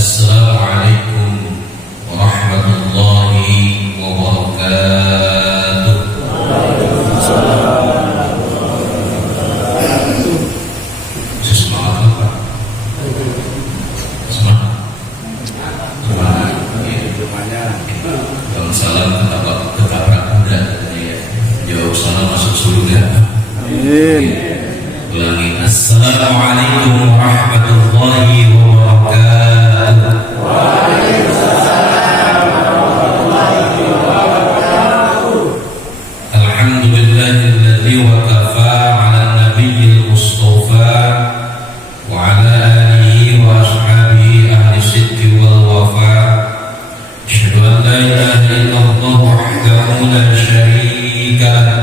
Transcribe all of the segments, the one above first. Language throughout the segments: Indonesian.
Assalamualaikum warahmatullahi wabarakatuh. Semangat Pak. Semangat. Kalau salam ketabrak kuda, jawab salam masuk surga. Amin. Ulangi. Assalamualaikum warahmatullahi wabarakatuh. Alhamdulillahilladzi wa kafa 'ala nabiyil mustafa wa 'ala alihi wa ashabihi ahli sidqi wal wafa. Asyhadu an la ilaha illallah wahdahu la syarika lah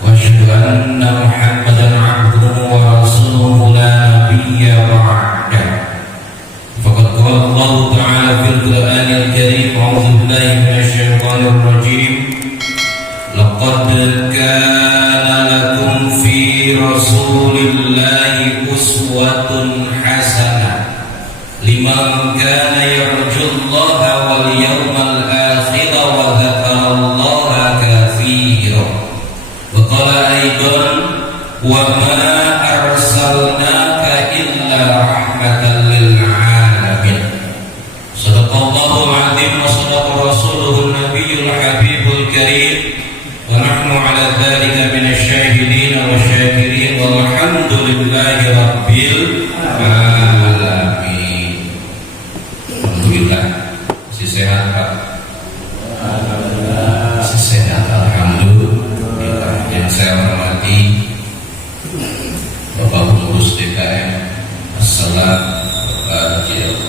wa asyhadu anna Muhammadan 'abduhu wa rasuluhu la nabiyya ba'dah. Faqad qala Allah ta'ala fil Qur'anil karim, a'udzu billahi minasy syaithanir rajim. Laqad kana lakum fi rasulillahi uswatun hasanah liman kana yarjullaha wal yawmal akhir wa dzakarallaha katsiran. Wa qala aidan wa ma arsalnaka illa rahmatan lil alamin. Shadaqallahul azim wa shadaqa rasuluhun nabiyyul habibul karim. Wa nahnu ala dzalika minasyahidin wa syakirin walhamdulillahi rabbil alamin. Alhamdulillah. Masih sehat Pak? Alhamdulillah. Masih sehat, alhamdulillah. Yang saya hormati Bapak Pengurus DKM Assalam Bajil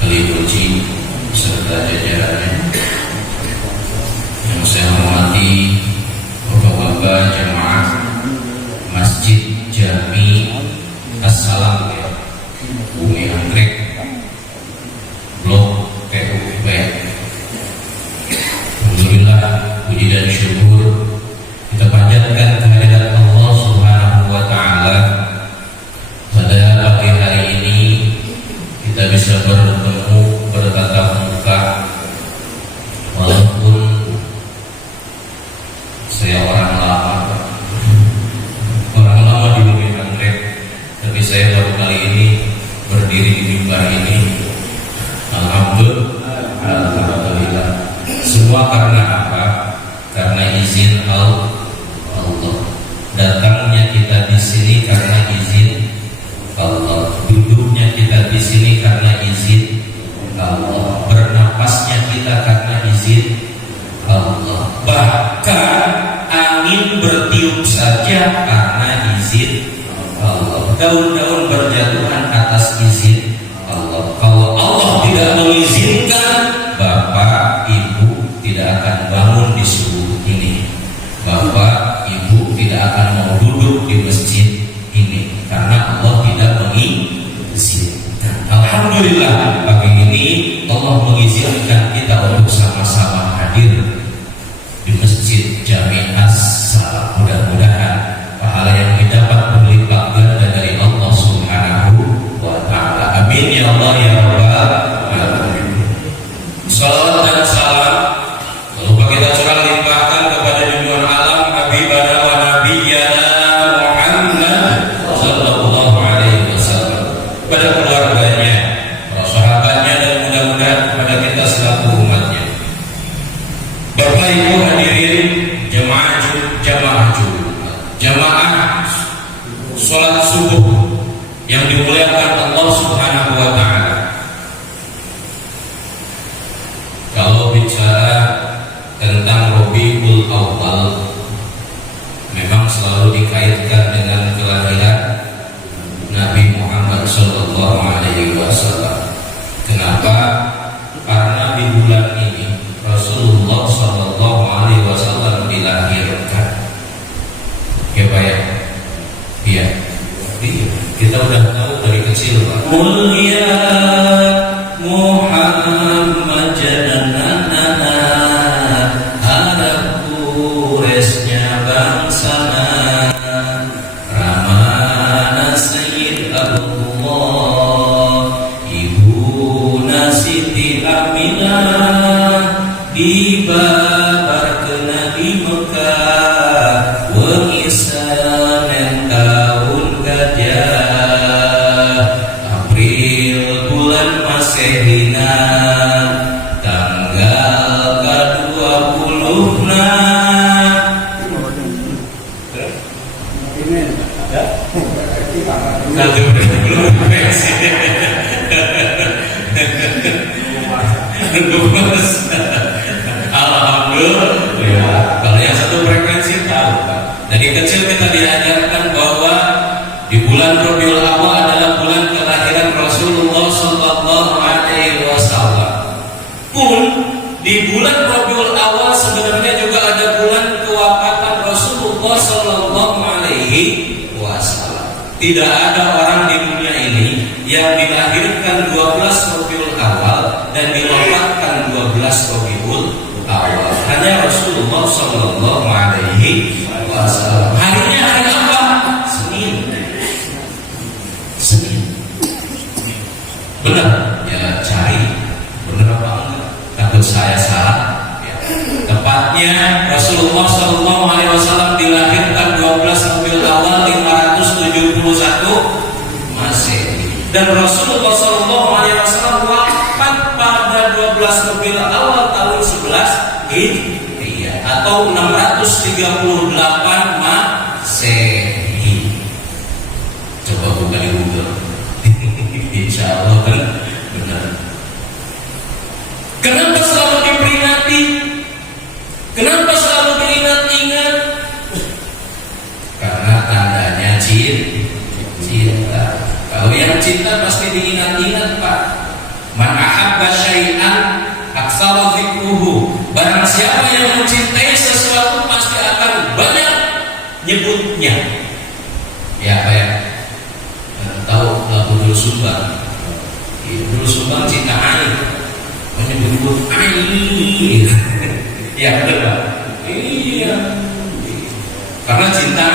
Kelibuci serta jajarannya. Yang saya hormati Bapak-bapak jemaah Masjid Jami Assalam Bumi Anggrek Blok PUB. Alhamdulillah, puji dan syukur kita panjatkan kehadirat Allah Subhanahu wa taala. Pada pagi hari ini kita bisa bertemu bertatap muka, walaupun saya orang lama di Bumi Anggrek, tapi saya baru kali ini berdiri di mimbar ini. Alhamdulillah. Semua karena apa? Karena izin Allah. Datangnya kita di sini karena izin Allah. Duduknya kita di sini karena izin Allah. Bernapasnya kita karena izin Allah. Bahkan angin bertiup saja karena izin Allah. Daun-daun berjatuhan atas izin Allah. Kalau Allah tidak mengizinkan, Bapak Ibu tidak akan bangun di subuh ini. Bapak Ibu tidak akan mau duduk di masjid ini karena Allah tidak mengizinkan. Alhamdulillah, pagi ini Allah mengizinkan kita untuk sama-sama hadir di Masjid Jami Assalam. Mudah-mudahan pahala yang didapat berlipat ganda dari Allah Subhanahu wa taala. Amin ya Allah ya rabbal alamin. Salawat dan salam lupa kita curang limpahkan kepada junjungan alam habibana wa nabiyyana Muhammad sallallahu alaihi wasallam, pada keluarganya, para sahabatnya, dan mudah-mudahan kepada kita selaku umatnya. Bapak Ibu hadirin jamaah sholat subuh yang dimuliakan Allah Subhanahu wa taala. Kalau bicara tentang Rabiul Awwal, memang selalu dikaitkan dengan kelahiran Nabi Muhammad sallallahu alaihi wasallam. Kenapa? Karena di bulan ini Rasulullah sallallahu alaihi wasallam dilahirkan. Ya Pak ya? Iya. Kita udah tahu dari kecil Pak. Mulia Muhammad janana anak Quraisy bangsa Ramana Sayyid Abdullah tiba berkena di Mekah wengisanen tahun gajah April bulan Masehina tanggal ke-20 Alhamdulillah ya. Kalau yang satu frekuensi tahu Pak. Dari kecil kita diajarkan bahwa di bulan Rabiul Awal adalah bulan kelahiran Rasulullah Sallallahu Alaihi Wasallam. Pun di bulan Rabiul Awal sebenarnya juga ada bulan kewafatan Rasulullah Sallallahu Alaihi Wasallam. Tidak ada orang di dunia ini yang dilahirkan 12 Rabiul Awal dan diwafatkan 12 Rabiul Awal. Hanya Rasulullah Sallallahu Alaihi Wasallam. Harinya hari apa? Senin. Senin. Benar? Ya cari. Benar apa enggak? Takut saya salah. Ya. Tepatnya Rasulullah Sallallahu Alaihi Wasallam dilahirkan 12 Rabiul Awal 571 Masehi. Dan Rasulullah Sallallahu Alaihi Wasallam wafat pada 12 Rabiul Awal tahun 11 Hijriah atau 638 Masehi. Coba buka di Google. Insya Allah kan benar. Kenapa selalu diperingati? Kenapa selalu diingat-ingat? Karena tandanya cinta. Kalau yang cinta pasti diingat-ingat Pak. Man ahabba syai'an aksara dzikruhu. Barang siapa yang mencintai sesuatu pasti akan banyak nyebutnya. Ya Pak ya. Tahu lagu Dul Sumbang. Dul Sumbang cinta air. Menyebut air. Ya benar Pak. Iya. Karena cinta.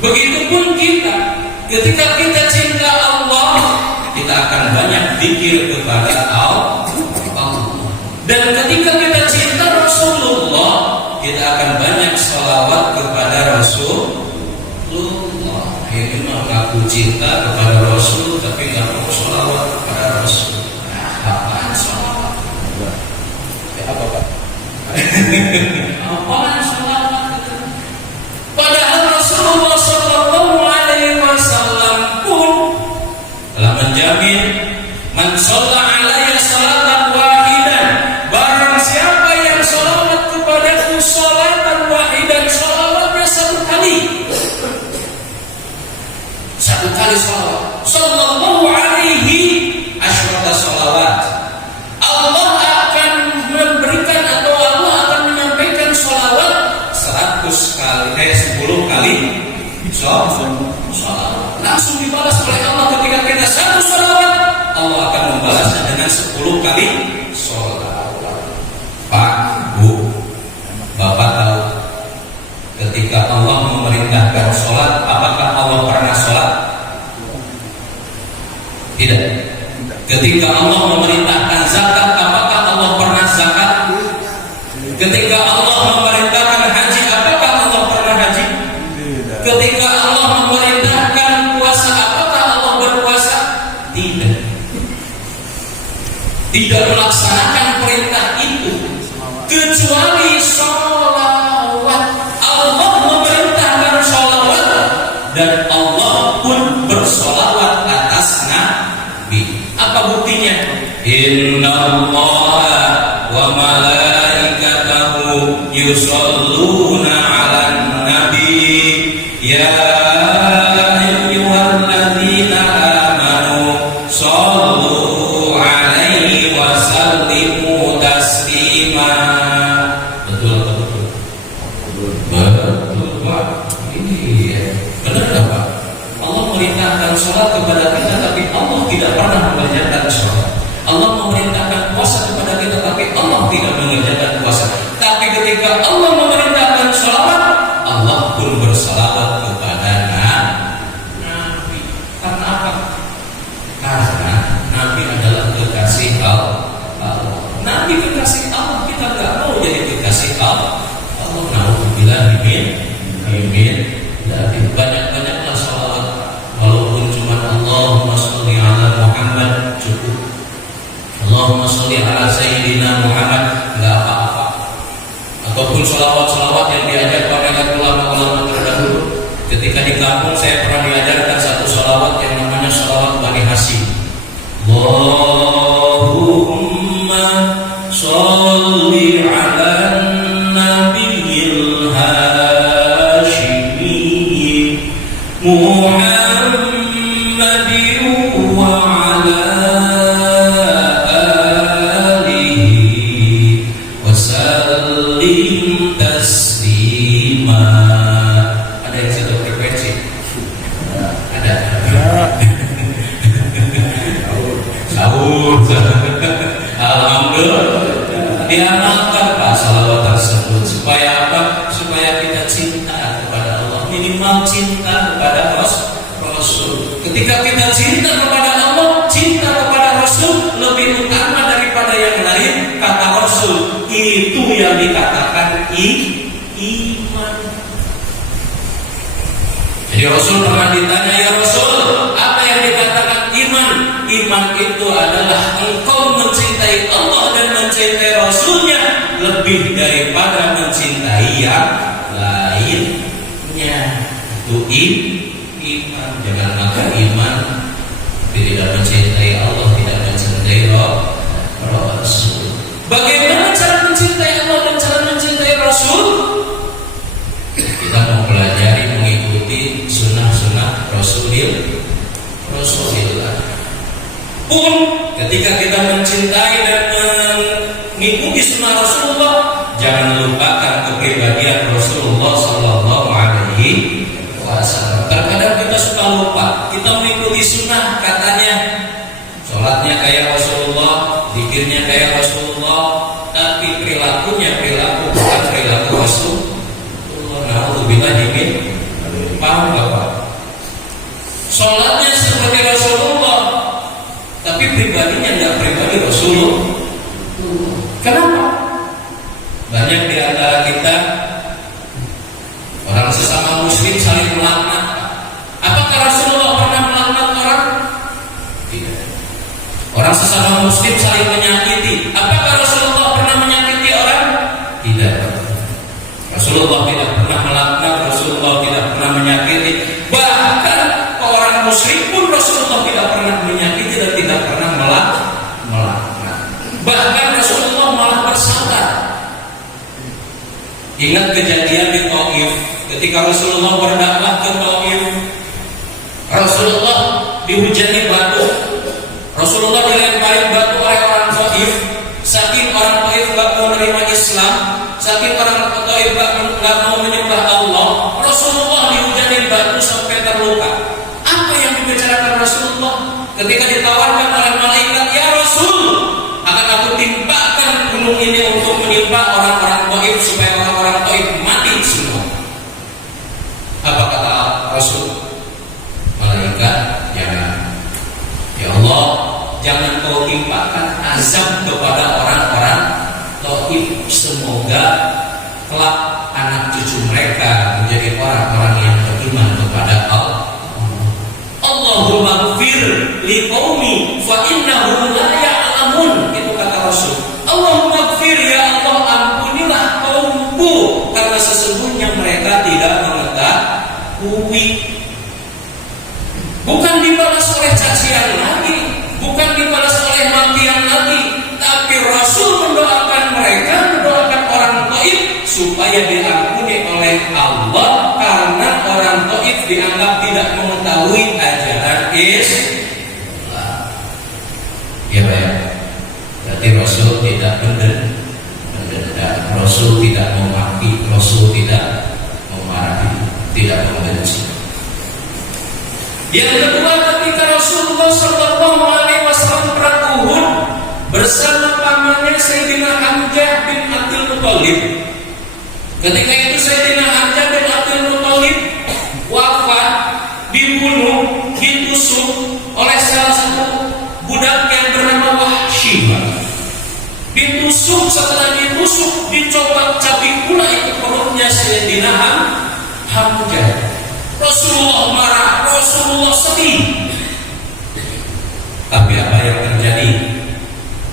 Begitupun kita. Ketika kita cinta Allah, kita akan banyak zikir kepada Allah. Dan ketika kita cinta Rasulullah, kita akan banyak sholawat kepada Rasulullah. Ini mengaku cinta kepada Rasul, tapi nggak mau sholawat kepada Rasul. Apaan sholawat? Apa Pak? Apaan sholawat? Padahal Rasulullah Sallallahu Alaihi Wasallam pun telah menjamin man shalla alaiya salatan wahidan, barang siapa yang sholawat kepadaku salatan wahidan, sholawatnya satu kali sholawat, sallallahu alaihi asyrata sholawat, Allah akan memberikan atau Allah akan menyampaikan sholawat 10 kali sholawat. Langsung dibalas oleh Allah ketika kita satu sholawat, Allah akan membalasnya dengan 10 kali sholawat. Pak, Bu, Bapak tahu ketika Allah memerintahkan sholat, apakah Allah pernah sholat? Tidak. Ketika Allah memerintahkan zakat, apakah Allah pernah zakat? Ketika Allah memerintahkan haji, apakah Allah pernah haji? Ketika Allah memerintahkan puasa, apakah Allah berpuasa? Tidak. Tidak melaksanakan perintah itu kecuali sholawat. Allah memerintahkan sholawat dan Allah pun bersholawat atas Nabi. Apa buktinya? Innallaha wa malaikatahu yusholluna 'alan nabi ya ayyuhalladzina amanu shollu 'alaihi wa sallimu taslima. Betul. Pak. Ini benar enggak Pak? Allah memerintahkan sholat kepada kita, tapi Allah tidak pernah mengerjakan sholat. Allah memerintahkan puasa kepada kita, tapi Allah tidak mengerjakan puasa. Tapi ketika Allah memerintahkan sholawat, Allah pun bersalawat kepada Nabi. Karena apa? Karena Nabi adalah kekasih Allah. Nabi kekasih kampung saya pernah diajarkan satu sholawat yang namanya sholawat Bani Hashim. Allahumma sholli ala nabiyil hashimi Muhammadin wa ala alihi wa sallim taslima. Ada yang satu frekuensi? Ada. Sahur. Alhamdulillah. Diamalkan Pak salawat tersebut supaya apa? Supaya kita cinta kepada Allah, minimal cinta kepada Rasul. Ketika kita cinta kepada Allah, cinta kepada Rasul lebih utama daripada yang lain, kata Rasul. Itu yang dikatakan iman. Jadi Rasul pernah ditanya, ya Rasul, apa yang dikatakan iman? Iman itu adalah engkau mencintai Allah dan mencintai Rasulnya lebih daripada mencintai yang lainnya. Itu iman. Jangan maka iman tidak mencintai Allah, tidak mencintai Rasul. Bagaimana cara mencintai Allah dan cara mencintai Rasul? Kita mau pelajari, mengikuti sunnah-sunnah Rasulullah. Pun ketika kita mencintai dan mengikuti sunnah Rasulullah, jangan lupakan kepribadian Rasulullah Sallallahu Alaihi Wasallam. Terkadang kita suka lupa, kita mengikuti sunnah, katanya sholatnya kayak Rasulullah, zikirnya kayak Rasulullah, tapi perilakunya perilaku bukan perilaku Rasulullah. Na'udzubillah min. Paham gak Pak? Sholatnya seperti Rasulullah, tapi pribadinya tidak pribadi Rasulullah. Kenapa? Banyak di antara kita orang sesama muslim saling melaknat. Apakah Rasulullah pernah melaknat orang? Tidak. Orang sesama muslim saling menyakiti. Apakah Rasulullah pernah menyakiti orang? Tidak. Rasulullah tidak pernah melaknat, Rasulullah tidak pernah menyakiti. Bahkan orang musyrik pun Rasulullah tidak pernah menyakiti dan tidak pernah melaknat. Bahkan Rasulullah malah bersabar. Ingat kejadian di Taif ketika Rasulullah berdakwah ke Taif. Rasulullah dihujani batu. Rasulullah dilempari batu oleh orang Taif. Saking orang Taif gak mau menerima Islam, saking orang Taif gak mau menyembah Allah, Rasulullah dihujani batu sampai terluka. Apa yang dibicarakan Rasulullah ketika ditawarkan oleh malaikat, ya Rasul, akan aku timpakan gunung ini untuk menimpa orang-orang Taif supaya orang-orang Taif mati semua. Apa kata Rasul? Malaikat, jangan. Ya Allah, jangan kau timpakan azab kepada orang-orang Taif. Semoga kelak anak cucu mereka menjadi orang-orang yang beriman kepada Allah. Allahumma gfir liqaumi fa innahum la ya'lamun. Itu kata Rasul. Allahumma gfir, ya Allah, ampunilah kaumku karena sesungguhnya mereka tidak mengetahui. Bukan dibalas oleh cacian lagi, bukan dibalas oleh makian lagi, tapi Rasul mendoakan mereka, mendoakan orang Taif supaya diampuni oleh Allah karena orang Taif dianggap tidak mengetahui ajaran Islam. Ya Pak ya. Berarti Rasul tidak mendendam, Rasul tidak memaki, Rasul tidak memarahi, tidak membenci. Yang kedua, ketika Rasulullah Sallallahu Alaihi Wasallam perang Uhud bersama pamannya Sayyidina Hamzah bin Abdul Muthalib. Ketika itu Sayyidina Hamzah bin Abdul Muthalib wafat, dibunuh, ditusuk oleh salah satu budak yang bernama Wahsy. Ditusuk, setelah ditusuk dicopot cabik pula itu perutnya Sayyidina Hamzah. Rasulullah marah, Rasulullah sedih. Tapi apa yang terjadi?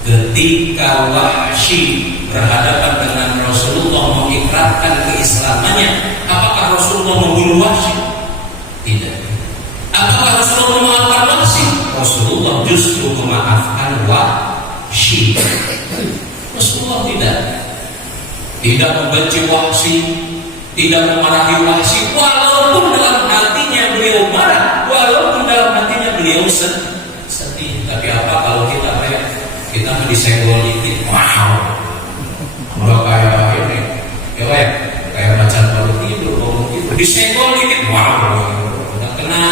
Ketika Wahsy berhadapan dengan Rasulullah mengikrarkan keislamannya, apakah Rasulullah membunuh Wahsy? justru memaafkan Wahsy. Rasulullah tidak membenci Wahsy, tidak memarahi Wahsy, walaupun dalam hatinya beliau marah, walaupun dalam hatinya beliau sedih. Tapi apa kalau kita disenggol dikit, wow, udah kayak ini, kayak macan baru tidur, ngomong gitu, disenggol dikit, wow, udah kena,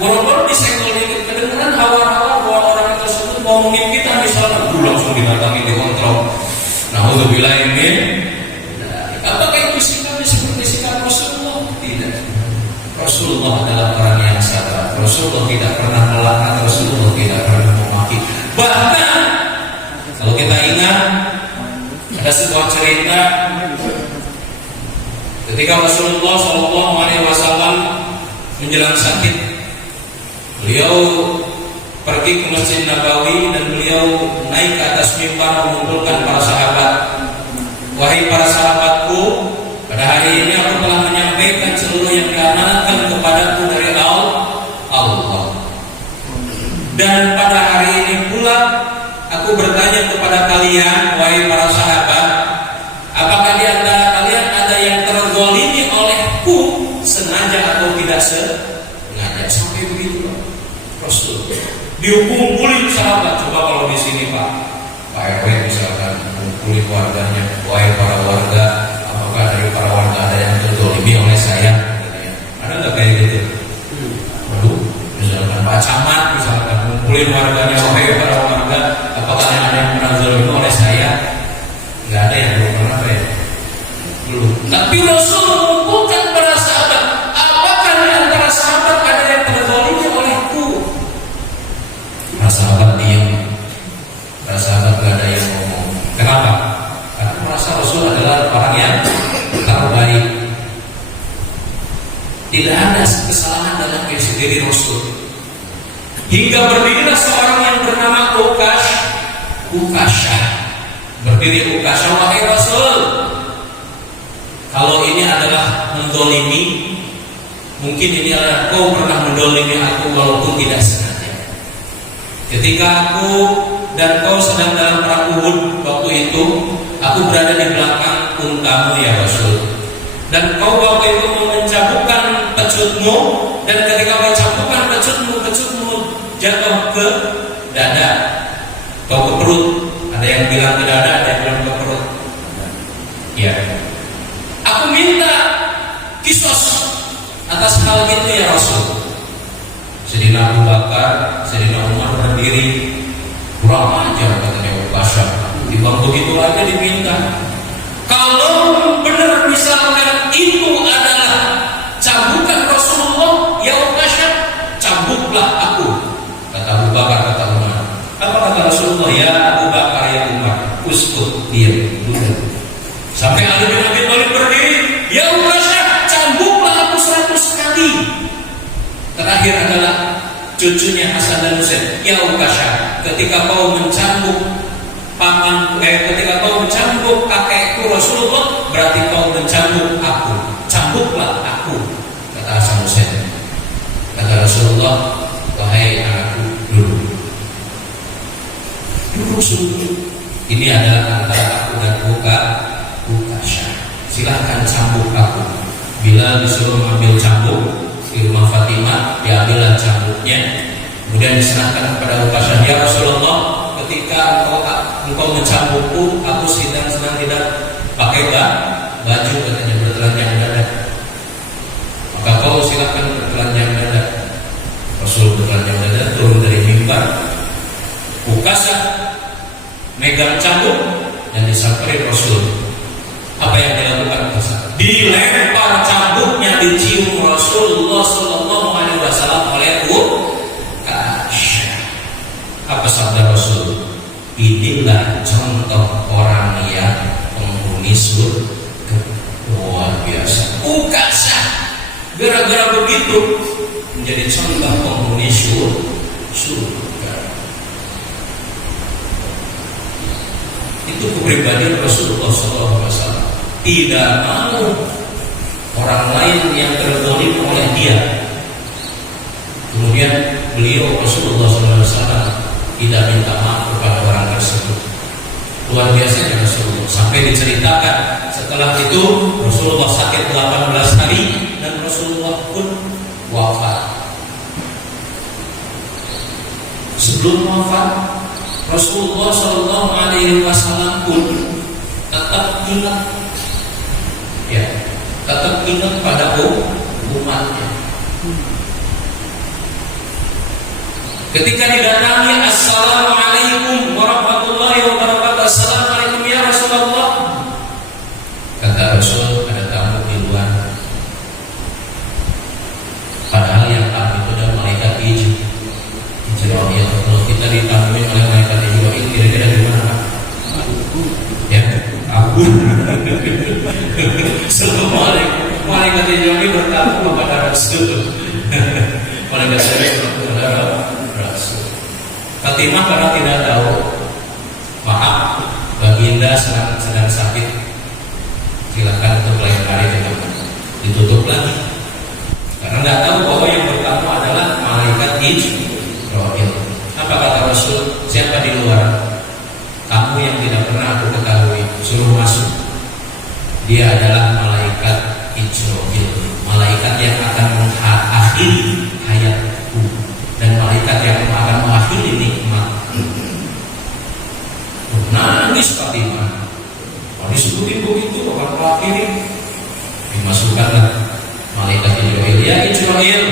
boro-boro disenggol dikit, kedengeran hawa-hawa bahwa orang tersebut ngomongin kita misalnya, langsung didatangi, dikontrol. Nauzubillah min. Apakah itu sikapnya seperti sikap Rasulullah? Tidak. Rasulullah adalah orang yang sabar. Rasulullah tidak pernah melaknat, Rasulullah tidak pernah memaki. Bahkan kalau kita ingat ada sebuah cerita ketika Rasulullah SAW menjelang sakit, beliau pergi ke Masjid Nabawi dan beliau naik ke atas mimbar mengumpulkan para sahabat. Wahai para sahabatku, pada hari ini aku telah menyampaikan seluruh yang diamanatkan kepadaku dari Allah. Dan pada hari ini pula aku bertanya kepada kalian, wahai para sahabat, apakah di antara kalian ada yang terzalimi olehku sengaja atau tidak sengaja? Sampai begitu Rasul dikumpulin sahabat. Coba kalau di sini Pak RW misalkan kumpulin warganya, wahai para warga, apakah dari para warga ada yang terzalimi oleh saya? Ada nggak kayak gitu? Waduh, misalkan Pak Camat misalkan kumpulin warganya, wahai para warga, apakah ada yang pernah terzalimi oleh saya? Nggak ada yang belum pernah ya? Belum. Tapi Rasul mengumpulkan para sahabat. Apakah di antara sahabat ada yang terzalimi olehku? Para sahabat diam. Para sahabat nggak ada yang ngomong. Kenapa? Karena merasa Rasul adalah orang yang terbaik. Tidak ada kesalahan dalam diri Rasul. Hingga berdirilah seorang yang bernama Ukasyah. Berdiri Ukasyah, wahai Rasul, kalau ini adalah mendolimi, mungkin ini adalah kau pernah mendolimi aku walaupun tidak sengaja. Ketika aku dan kau sedang dalam perang Uhud waktu itu, aku berada di belakang untamu ya Rasul. Dan kau waktu itu mencabukkan pecutmu, dan ketika mencabukkan pecutmu jatuh ke dada, kau ke perut. Ada yang bilang ke dada, ada yang bilang ke perut. Ya. Aku minta kisos atas hal itu ya Rasul. Sayyidina Abu Bakar, Sayyidina Umar berdiri, kurang ajar katanya Ukasyah. Dibang begitu aja diminta. Kalau benar misalkan itu adalah cambukan Rasulullah, ya Ukasyah, cambuklah aku. Kata Abu Bakar, kata Umar. Apa kata Rasulullah? Ya Abu Bakar, ya Umar, uskut, diam. Sampai Ali bin Abi Thalib berdiri, ya Ukasyah, cambuklah aku 100 kali. Terakhir adalah cucunya Hasan dan Husain. Ya Ukasyah, ketika kau mencambuk ketika kau mencambuk kakekku Rasulullah, berarti kau mencambuk aku. Cambuklah aku, kata Hasan Husain. Kata Rasulullah, wahai anakku, dulu sungguh. Ini adalah antara aku dan Ukasyah. Silahkan cambuk aku. Bila disuruh mengambil cambuk di rumah Fatimah, diambillah cambuknya, kemudian diserahkan kepada Ukasyah. Ya Rasulullah, ketika engkau mencambukku, aku sedang tidak pakai baju, katanya bertelanjang dada. Maka kau silahkan bertelanjang dada. Rasul bertelanjang dada, turun dari mimbar. Ukasyah megang cambuk dan disamperin Rasul. Apa yang dilakukan Ukasyah? Dilempar cambuknya, dicium Rasulullah Sallallahu Alaihi Wasallam oleh Ukasyah. Apa sabda Rasul? Inilah contoh orang yang penghuni surga. Luar biasa. Ukasyah gara-gara begitu menjadi contoh penghuni surga. Itu kepribadian Rasulullah SAW. Tidak mau orang lain yang terzalim oleh dia. Kemudian beliau Rasulullah SAW tidak minta maaf kepada orang tersebut. Luar biasanya Rasulullah. Sampai diceritakan setelah itu Rasulullah sakit 18 hari dan Rasulullah pun wafat. Sebelum wafat, Rasulullah Shallallahu Alaihi Wasallam pun tetap ingat, ya, tetap ingat pada umatnya. Ketika didatangi, Assalamualaikum warahmatullahi wabarakatuh. Assalamualaikum ya Rasulullah. Kata Rasul, ada tamu di luar. Padahal yang tamu itu adalah malaikat Jibril. Kalau kita ditamui oleh malaikat Jibril, kira-kira gimana? Ya, aku. Assalamualaikum. Malaikat Jibril bertamu kepada Rasul. Malaikat Jibril kepada Rasul. Fatimah karena tidak tahu, maaf, baginda sedang sakit, silakan untuk lain kali ditutup lagi. Karena nggak tahu bahwa yang bertamu adalah malaikat Jibril. Apa kata Rasul? Siapa di luar? Kamu yang tidak pernah aku ketahui, suruh masuk. Dia adalah malaikat Jibril, malaikat yang akan mengakhiri hayatku dan malaikat yang akan mengakhiri nikmatku. Nangis Fatimah. Kalau disebutin begitu akan mengakhiri. Dimasukkanlah malaikat Jibril. Ya Jibril,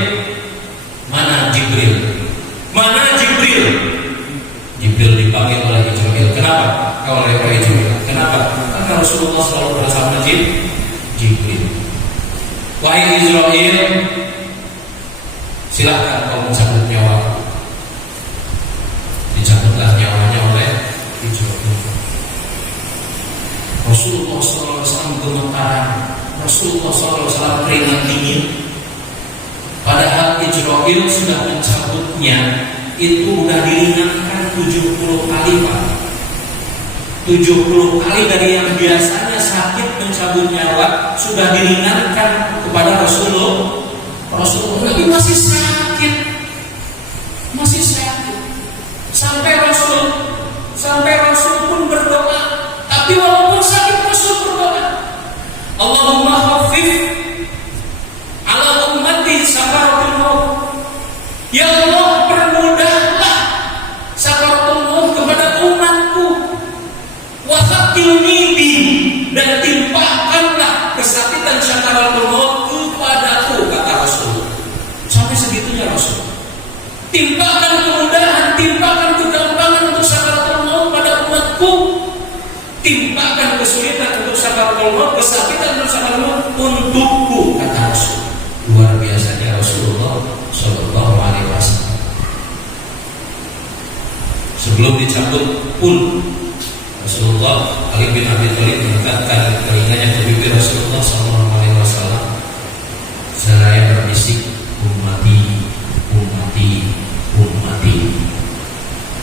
mana Jibril? Mana Jibril? Jibril dipanggil oleh Jibril. Kenapa? Oleh Jibril. Kenapa? Karena Rasulullah selalu bersama Jibril. Wahai Israel, silakan kau mencabut nyawa. Dicabutlah nyawanya oleh Jibril. Rasulullah SAW gemetaran. Rasulullah SAW keringat dingin. Padahal Jibril sudah mencabutnya, itu sudah diringankan 70 kali Pak. 70 kali dari yang biasanya sakit mencabut nyawa sudah diringankan kepada Rasulullah. Rasulullah lagi masih sakit, sampai Rasul pun berdoa. Tapi walaupun sakit Rasul berdoa, Allahumma khaffif ala ummati sakaratul maut. Ya Allah, permudahlah sakaratul maut kepada umatku. Wa thaqilni bi, dan timpakanlah kesakitan sakaratul maut kepadaku, kata Rasul. Sampai segitunya Rasul. Timpakan kemudahan, timpakan kegampangan untuk sakaratul maut pada umatku. Timpakan kesulitan untuk sakaratul maut, kesakitan untuk sakaratul maut untukku, kata Rasul. Luar biasanya Rasulullah Shallallahu Alaihi Wasallam. Sebelum dicabut pun Rasulullah, Ali bin Abi Thalib mengangkatkan telinganya ke bibir Rasulullah Shallallahu Alaihi Wasallam. Seraya berbisik, ummati, ummati, ummati.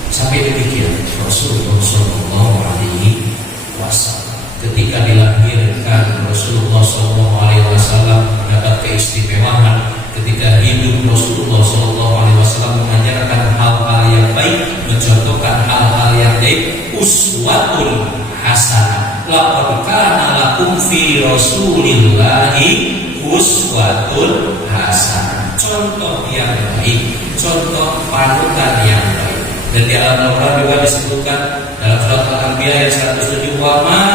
Sampai demikian Rasulullah Shallallahu Alaihi Wasallam. Ketika dilahirkan Rasulullah Shallallahu Alaihi Wasallam mendapat keistimewaan. Ketika hidup Rasulullah Shallallahu Alaihi Wasallam mengajarkan hal-hal yang baik, mencontohkan hal-hal yang baik. Uswatun hasanah. Laqad kana lakum fi Rasulillahi uswatun hasanah. Contoh yang baik, contoh panutan yang baik. Dan di dalam Al-Quran juga disebutkan dalam surat Al-Anbiya ayat 107, wa ma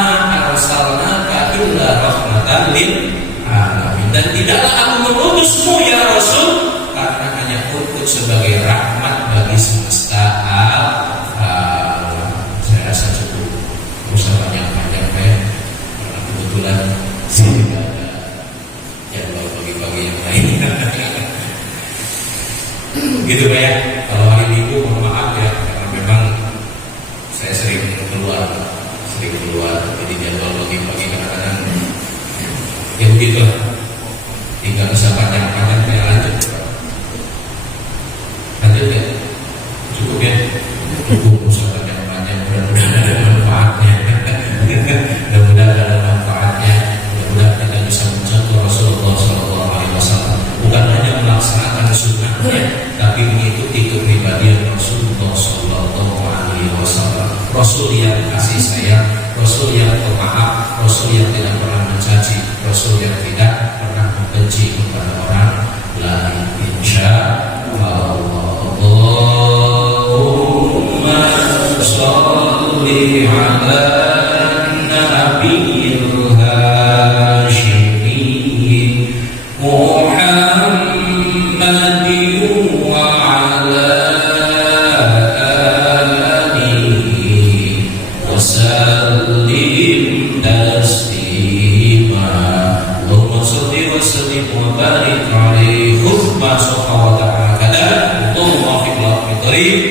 arsalnaka illa rahmatan lil alamin. Dan tidaklah aku mengutusmu ya Rasul karena hanya untuk sebagai rahmat bagi semesta alam. Saya rasa cukup, usah panjang-panjang ya. Karena kebetulan saya tidak ada jadwal pagi-pagi yang lain. Gitu Pak ya. Kalau hari Minggu mohon maaf ya, karena memang saya sering keluar, jadi jadwal pagi-pagi kadang-kadang ya begitu. Tidak bisa panjang-panjang, saya lanjut ya, cukup ya, cukup usah panjang-panjang. Mudah-mudahan ada manfaatnya, mudah-mudahan ada manfaatnya, mudah-mudahan kita bisa mencontoh Rasulullah SAW, bukan hanya melaksanakan sunnahnya, tapi mengikuti kepribadian Rasulullah SAW. ala nabiyil hashimi Muhammadin wa ala alihi wa sallim taslima Allahumma sholli wa sallim wa barik alaihi khudma sofa wa ta'ala kada Allahumma fiqlah fitri